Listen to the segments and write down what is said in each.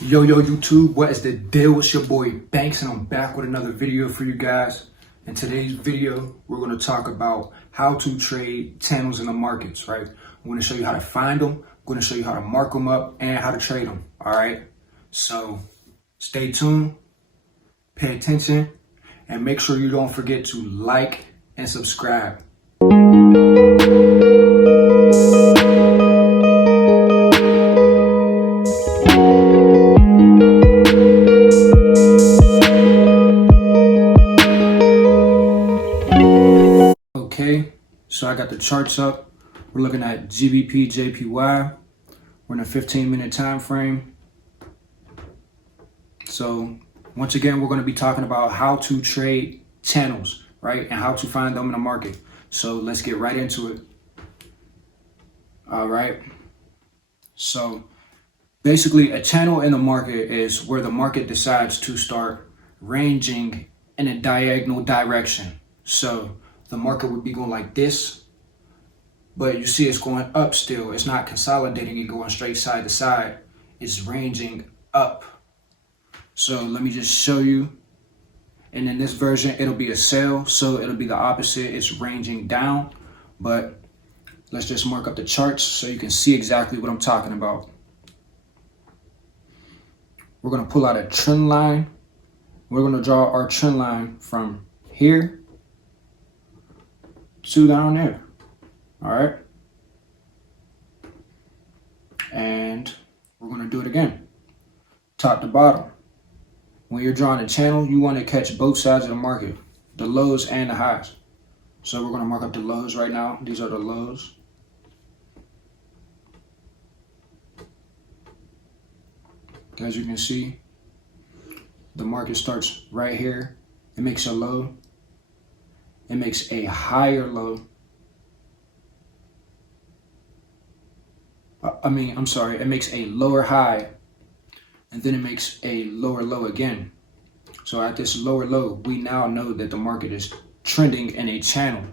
Yo YouTube, what is the deal? It's your boy Banks and I'm back with another video for you guys. In today's video, we're going to talk about how to trade channels in the markets, right? I'm going to show you how to find them, I'm going to show you how to mark them up and how to trade them, all right? So stay tuned, pay attention, and make sure you don't forget to like and subscribe. Okay, so I got the charts up. We're looking at GBP, JPY. We're in a 15-minute time frame. So once again, we're going to be talking about how to trade channels, right? And how to find them in the market. So let's get right into it. All right. So basically, a channel in the market is where the market decides to start ranging in a diagonal direction. So the market would be going like this, but you see it's going up still. It's not consolidating and going straight side to side. It's ranging up. So let me just show you. And in this version, it'll be a sell. So it'll be the opposite. It's ranging down. But let's just mark up the charts so you can see exactly what I'm talking about. We're going to pull out a trend line. We're going to draw our trend line from here to down there. All right. And we're going to do it again. Top to bottom. When you're drawing a channel, you want to catch both sides of the market, the lows and the highs. So we're going to mark up the lows right now. These are the lows. As you can see, the market starts right here. It makes a low. It makes a higher low. It makes a lower high, and then it makes a lower low again. So at this lower low, we now know that the market is trending in a channel.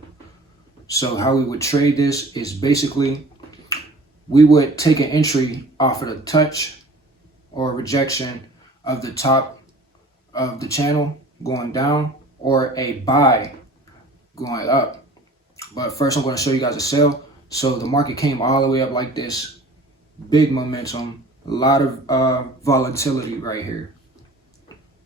So how we would trade this is basically, we would take an entry off of the touch or rejection of the top of the channel going down, or a buy going up. But first I'm going to show you guys a sell. So the market came all the way up like this, big momentum, a lot of volatility right here.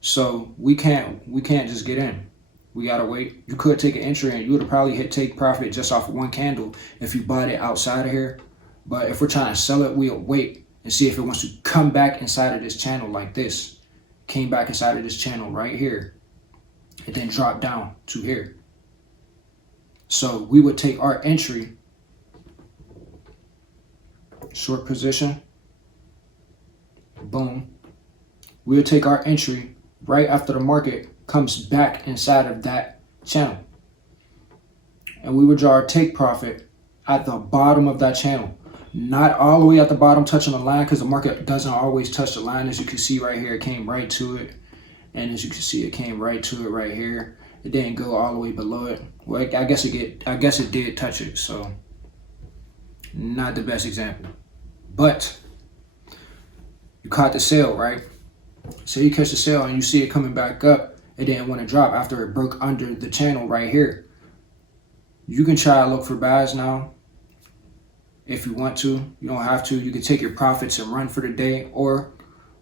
So we can't just get in. We gotta wait. You could take an entry and you would have probably hit take profit just off of one candle if you bought it outside of here. But if we're trying to sell it, we'll wait and see if it wants to come back inside of this channel like this. Came back inside of this channel right here, and then drop down to here. So we would take our entry, short position, boom. We would take our entry right after the market comes back inside of that channel. And we would draw our take profit at the bottom of that channel. Not all the way at the bottom touching the line, because the market doesn't always touch the line. As you can see right here, it came right to it. And as you can see, it came right to it right here. It didn't go all the way below it. Well, I guess it did touch it, so not the best example. But you caught the sale, right? So you catch the sale and you see it coming back up. It didn't want to drop after it broke under the channel right here. You can try to look for buys now if you want to. You don't have to. You can take your profits and run for the day, or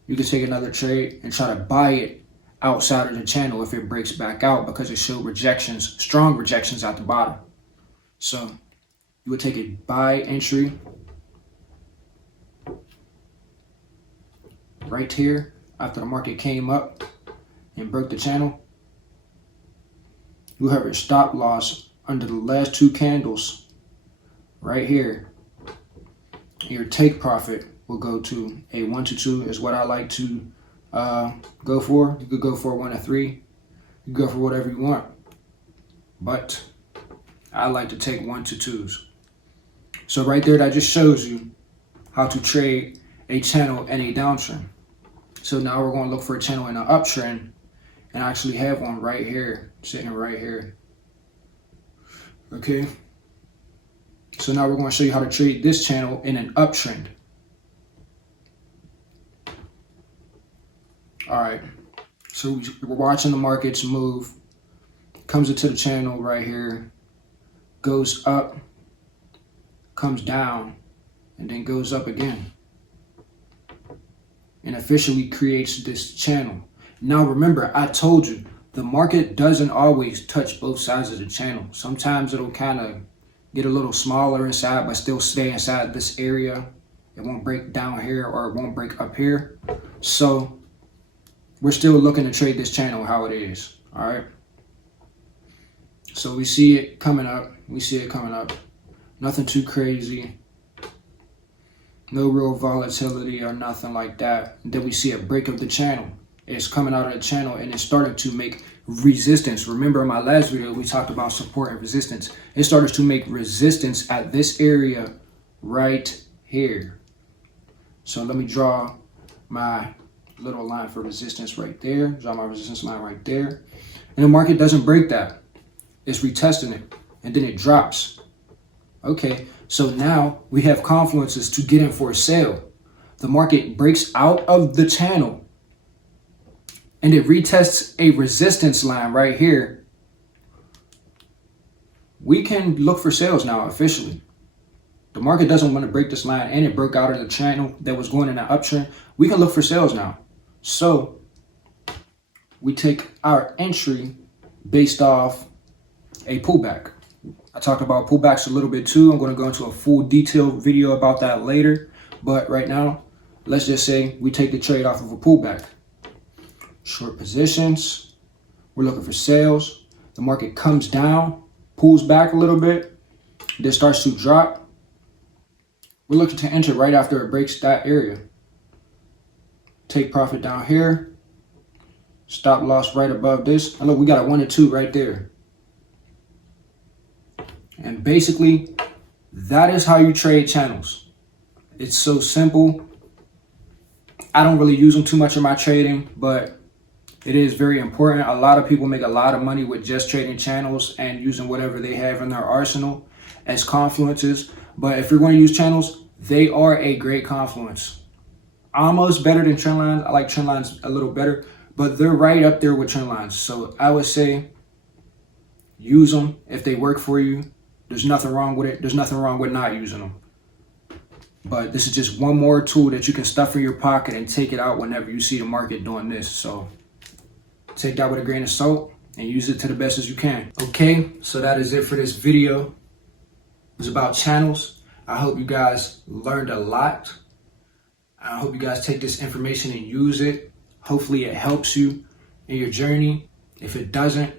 you can take another trade and try to buy it outside of the channel if it breaks back out, because it showed rejections, strong rejections at the bottom. So you would take a buy entry right here after the market came up and broke the channel. You have your stop loss under the last two candles right here. Your take profit will go to a 1 to 2 is what I like to go for. You could go for 1 to 3. You can go for whatever you want, but I like to take 1 to 2s. So right there, that just shows you how to trade a channel in a downtrend. So now we're going to look for a channel in an uptrend, and I actually have one right here, sitting right here. Okay. So now we're going to show you how to trade this channel in an uptrend. All right, so we're watching the markets move, comes into the channel right here, goes up, comes down, and then goes up again, and officially creates this channel. Now remember, I told you, the market doesn't always touch both sides of the channel. Sometimes it'll kind of get a little smaller inside, but still stay inside this area. It won't break down here, or it won't break up here. So we're still looking to trade this channel how it is. All right. So we see it coming up. We see it coming up. Nothing too crazy. No real volatility or nothing like that. And then we see a break of the channel. It's coming out of the channel and it's starting to make resistance. Remember in my last video, we talked about support and resistance. It started to make resistance at this area right here. So let me draw my little line for resistance right there. Draw my resistance line right there. And the market doesn't break that. It's retesting it and then it drops. Okay, so now we have confluences to get in for a sale. The market breaks out of the channel and it retests a resistance line right here. We can look for sales now officially. The market doesn't want to break this line and it broke out of the channel that was going in an uptrend. We can look for sales now. So we take our entry based off a pullback. I talked about pullbacks a little bit too. I'm going to go into a full detailed video about that later. But right now, let's just say we take the trade off of a pullback. Short positions. We're looking for sales. The market comes down, pulls back a little bit, then starts to drop. We're looking to enter right after it breaks that area. Take profit down here. Stop loss right above this. And look, we got a 1 and 2 right there. And basically, that is how you trade channels. It's so simple. I don't really use them too much in my trading, but it is very important. A lot of people make a lot of money with just trading channels and using whatever they have in their arsenal as confluences. But if you're going to use channels, they are a great confluence. Almost better than trend lines. I like trend lines a little better, but they're right up there with trend lines. So I would say use them if they work for you. There's nothing wrong with it. There's nothing wrong with not using them. But this is just one more tool that you can stuff in your pocket and take it out whenever you see the market doing this. So take that with a grain of salt and use it to the best as you can. Okay, so that is it for this video. It was about channels. I hope you guys learned a lot. I hope you guys take this information and use it. Hopefully it helps you in your journey. If it doesn't,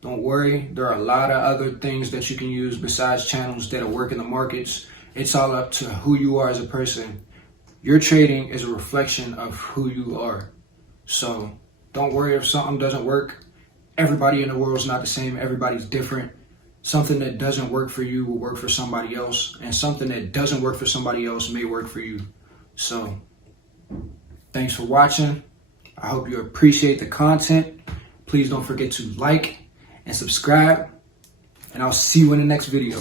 don't worry. There are a lot of other things that you can use besides channels that'll work in the markets. It's all up to who you are as a person. Your trading is a reflection of who you are. So don't worry if something doesn't work. Everybody in the world is not the same. Everybody's different. Something that doesn't work for you will work for somebody else. And something that doesn't work for somebody else may work for you. So thanks for watching. I hope you appreciate the content. Please don't forget to like and subscribe. And I'll see you in the next video.